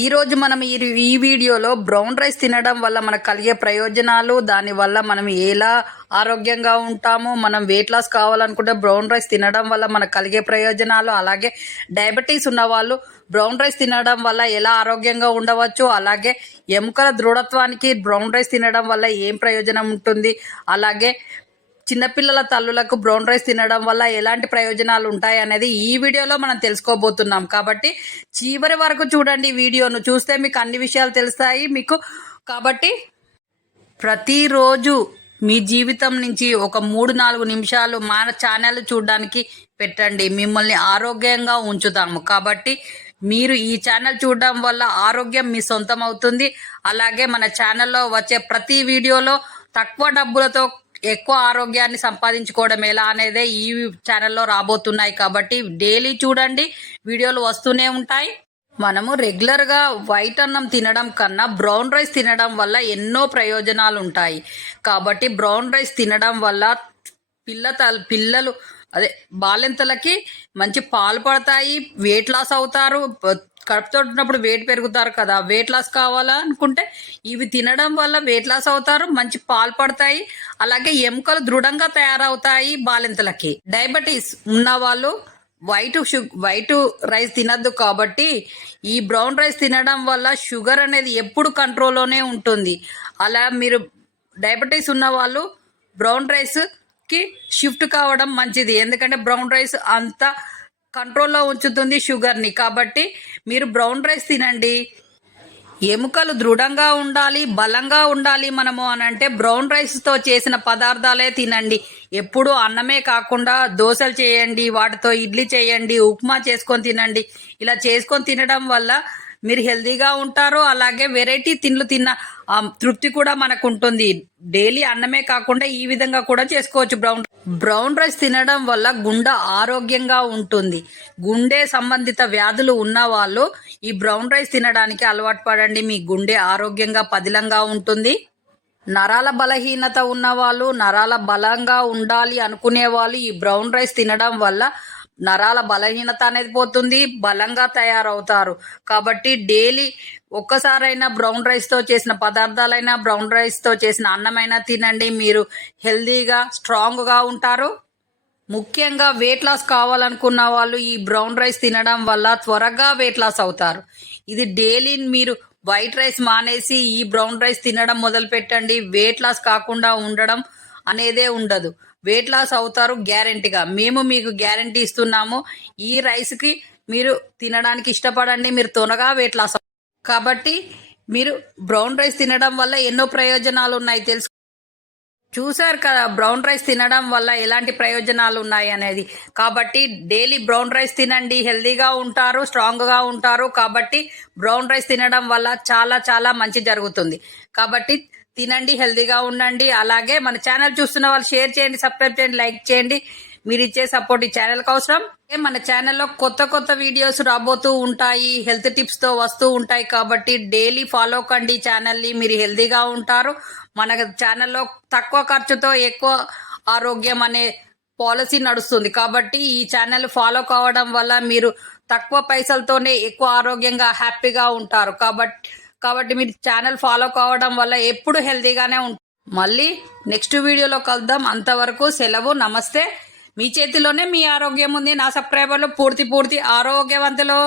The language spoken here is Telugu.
ఈ రోజు మనం ఈ వీడియోలో బ్రౌన్ రైస్ తినడం వల్ల మనకు కలిగే ప్రయోజనాలు, దానివల్ల మనం ఎలా ఆరోగ్యంగా ఉంటాము, మనం వెయిట్ లాస్ కావాలనుకుంటే బ్రౌన్ రైస్ తినడం వల్ల మనకు కలిగే ప్రయోజనాలు, అలాగే డయాబెటీస్ ఉన్న వాళ్ళు బ్రౌన్ రైస్ తినడం వల్ల ఎలా ఆరోగ్యంగా ఉండవచ్చు, అలాగే ఎముకల దృఢత్వానికి బ్రౌన్ రైస్ తినడం వల్ల ఏం ప్రయోజనం ఉంటుంది, అలాగే చిన్నపిల్లల తల్లులకు బ్రౌన్ రైస్ తినడం వల్ల ఎలాంటి ప్రయోజనాలు ఉంటాయి అనేది ఈ వీడియోలో మనం తెలుసుకోబోతున్నాం. కాబట్టి చివరి వరకు చూడండి. వీడియోను చూస్తే మీకు అన్ని విషయాలు తెలుస్తాయి మీకు. కాబట్టి ప్రతిరోజు మీ జీవితం నుంచి ఒక 3-4 నిమిషాలు మన ఛానల్ చూడడానికి పెట్టండి. మిమ్మల్ని ఆరోగ్యంగా ఉంచుతాము. కాబట్టి మీరు ఈ ఛానల్ చూడడం వల్ల ఆరోగ్యం మీ సొంతం అవుతుంది. అలాగే మన ఛానల్లో వచ్చే ప్రతి వీడియోలో తక్కువ డబ్బులతో ఎక్కువ ఆరోగ్యాన్ని సంపాదించుకోవడం ఎలా అనేదే ఈ ఛానల్లో రాబోతున్నాయి. కాబట్టి డైలీ చూడండి, వీడియోలు వస్తూనే ఉంటాయి. మనము రెగ్యులర్గా వైట్ అన్నం తినడం కన్నా బ్రౌన్ రైస్ తినడం వల్ల ఎన్నో ప్రయోజనాలు ఉంటాయి. కాబట్టి బ్రౌన్ రైస్ తినడం వల్ల పిల్లలు బాలింతలకి మంచి పాలు పడతాయి, వెయిట్ లాస్ అవుతారు. కడుపుతో ఉన్నప్పుడు వెయిట్ పెరుగుతారు కదా, వెయిట్ లాస్ కావాలనుకుంటే ఇవి తినడం వల్ల వెయిట్ లాస్ అవుతారు, మంచి పాలు పడతాయి, అలాగే ఎముకలు దృఢంగా తయారవుతాయి. బాలింతలకి డయాబెటీస్ ఉన్న వాళ్ళు వైట్ రైస్ తినద్దు. కాబట్టి ఈ బ్రౌన్ రైస్ తినడం వల్ల షుగర్ అనేది ఎప్పుడు కంట్రోల్లోనే ఉంటుంది. అలా మీరు డయాబెటీస్ ఉన్న వాళ్ళు బ్రౌన్ రైస్కి షిఫ్ట్ కావడం మంచిది. ఎందుకంటే బ్రౌన్ రైస్ అంత కంట్రోల్లో ఉంచుతుంది షుగర్ని. కాబట్టి మీరు బ్రౌన్ రైస్ తినండి. ఎముకలు దృఢంగా ఉండాలి, బలంగా ఉండాలి మనము అని అంటే బ్రౌన్ రైస్తో చేసిన పదార్థాలే తినండి. ఎప్పుడు అన్నమే కాకుండా దోశలు చేయండి, వాటితో ఇడ్లీ చేయండి, ఉప్మా చేసుకొని తినండి. ఇలా చేసుకొని తినడం వల్ల మీరు హెల్తీగా ఉంటారు. అలాగే వెరైటీ తిండ్లు తిన్న తృప్తి కూడా మనకు ఉంటుంది. డైలీ అన్నమే కాకుండా ఈ విధంగా కూడా చేసుకోవచ్చు. బ్రౌన్ రైస్ తినడం వల్ల గుండె ఆరోగ్యంగా ఉంటుంది. గుండె సంబంధిత వ్యాధులు ఉన్న వాళ్ళు ఈ బ్రౌన్ రైస్ తినడానికి అలవాటు పడండి. మీ గుండె ఆరోగ్యంగా పదిలంగా ఉంటుంది. నరాల బలహీనత ఉన్నవాళ్ళు, నరాల బలంగా ఉండాలి అనుకునే వాళ్ళు ఈ బ్రౌన్ రైస్ తినడం వల్ల నరాల బలహీనత అనేది పోతుంది, బలంగా తయారవుతారు. కాబట్టి డైలీ ఒక్కసారైనా బ్రౌన్ రైస్తో చేసిన పదార్థాలైనా, బ్రౌన్ రైస్తో చేసిన అన్నమైనా తినండి. మీరు హెల్దీగా స్ట్రాంగ్గా ఉంటారు. ముఖ్యంగా వెయిట్ లాస్ కావాలనుకున్న వాళ్ళు ఈ బ్రౌన్ రైస్ తినడం వల్ల త్వరగా వెయిట్ లాస్ అవుతారు. ఇది డైలీ మీరు వైట్ రైస్ మానేసి ఈ బ్రౌన్ రైస్ తినడం మొదలు పెట్టండి. వెయిట్ లాస్ కాకుండా ఉండడం అనేదే ఉండదు. వెయిట్ లాస్ అవుతారు గ్యారెంటీగా. మేము మీకు గ్యారెంటీ ఇస్తున్నాము. ఈ రైస్కి మీరు తినడానికి ఇష్టపడండి, మీరు త్వరగా వెయిట్ లాస్ అవుతారు. కాబట్టి మీరు బ్రౌన్ రైస్ తినడం వల్ల ఎన్నో ప్రయోజనాలు ఉన్నాయి తెలుసు. చూసారు కదా బ్రౌన్ రైస్ తినడం వల్ల ఎలాంటి ప్రయోజనాలు ఉన్నాయి అనేది. కాబట్టి డైలీ బ్రౌన్ రైస్ తినండి, హెల్దీగా ఉంటారు, స్ట్రాంగ్గా ఉంటారు. కాబట్టి బ్రౌన్ రైస్ తినడం వల్ల చాలా చాలా మంచి జరుగుతుంది. కాబట్టి తినండి, హెల్దీగా ఉండండి. అలాగే మన ఛానల్ చూస్తున్న వాళ్ళు షేర్ చేయండి, సబ్స్క్రైబ్ చేయండి, లైక్ చేయండి. మీరు ఇచ్చే సపోర్ట్ ఈ ఛానల్కి అవసరం. మన ఛానల్లో కొత్త వీడియోస్ రాబోతూ ఉంటాయి, హెల్త్ టిప్స్తో వస్తూ ఉంటాయి. కాబట్టి డైలీ ఫాలో కండి ఛానల్ని, మీరు హెల్తీగా ఉంటారు. మన ఛానల్లో తక్కువ ఖర్చుతో ఎక్కువ ఆరోగ్యం అనే పాలసీ నడుస్తుంది. కాబట్టి ఈ ఛానల్ ఫాలో కావడం వల్ల మీరు తక్కువ పైసలతోనే ఎక్కువ ఆరోగ్యంగా హ్యాపీగా ఉంటారు. కాబట్టి మీరు ఛానల్ ఫాలో కావడం వల్ల ఎప్పుడు హెల్తీగానే ఉంటారు. మళ్ళీ నెక్స్ట్ వీడియోలో కలుద్దాం. అంతవరకు సెలవు, నమస్తే. మీ చేతిలోనే మీ ఆరోగ్యం ఉంది. నా సబ్స్క్రైబర్లు పూర్తి ఆరోగ్యవంతులు.